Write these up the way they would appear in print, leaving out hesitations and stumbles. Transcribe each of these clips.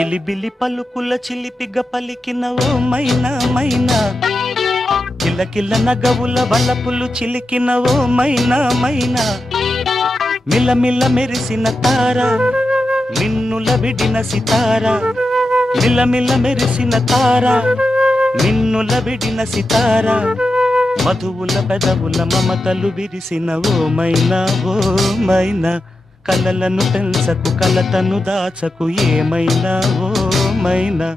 జిలిబిలి పలుకుల చిలిపిగ పలికిన ఓ మైనా మైనా, కిలకిల నగవుల వలపులు చిలికిన ఓ మైనా మైనా, మిలమిల మెరిసిన తార నిన్నుల విడిన సితార, మిలమిల మెరిసిన తార నిన్నుల విడిన సితార, మధువుల పెదవుల మమతలు విరిసిన ఓ మైనా ఓ మైనా, కలలను పెంచకు కలతను దాచకు ఏమైనా ఓ మైనా,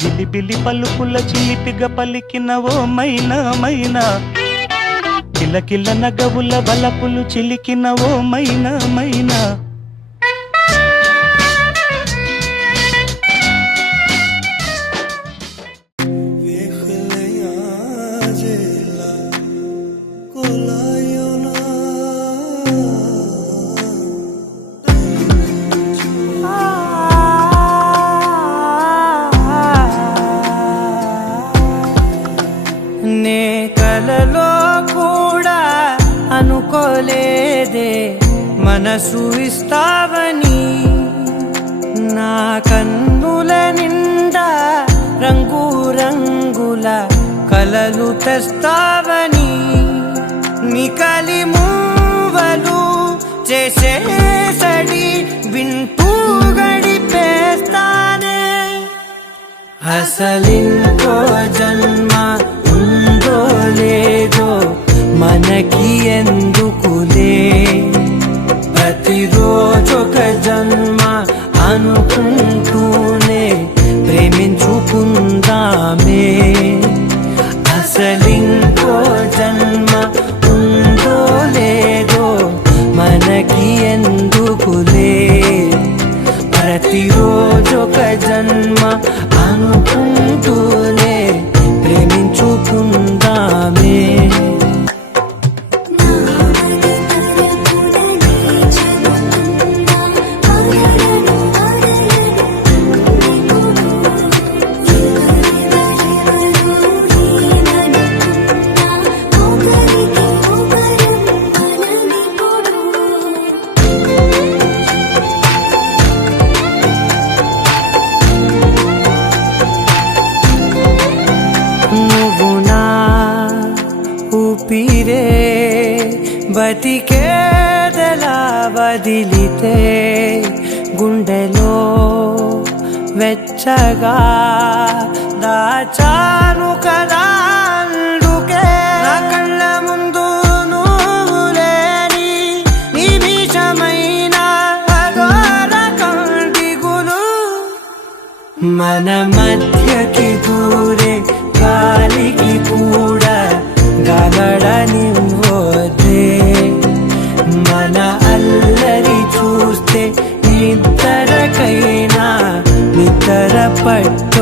జిలిబిలి పలుకుల చిలిపిగ పలికిన ఓ మైనా మైనా, కిలకిల నగవుల వలపులు చిలికిన ఓ మైనా మైనా. నే కలలో కూడా అనుకోలేదే మనసు ఇస్తావని, నా కన్నుల నిండా రంగు రంగుల కలలు తెస్తావని, నికలి మూవలు చేసేసడి వింటూ గడిపేస్తానే, అసలింకో జన్మ ఉందో లేదో మనకి ఎందుకులే, ప్రతిరోజొక జన్మ అనుకుంటూనే ప్రేమించుకుందామే, అసలింకో జన్మ ఉందో లేదో మనకి ఎందుకులే, ప్రతిరోజొక జన్మ అనుకుంటూనే ప్రేమించుకుందామే. నువ్వు నా ఊపిరే బతికేదలా వదిలితే, గుండెలో వెచ్చగా దాచాను కదా అందుకే, నా కళ్ళ ముందు నువ్వు లేని నిమిషమైన అఘోర కంటిగులు, మన మధ్యకి దూరే గాలికి కూడా గగడనివ్వొద్దే, మన అల్లరి చూస్తే నిద్రకైనా నిద్ర పట్టు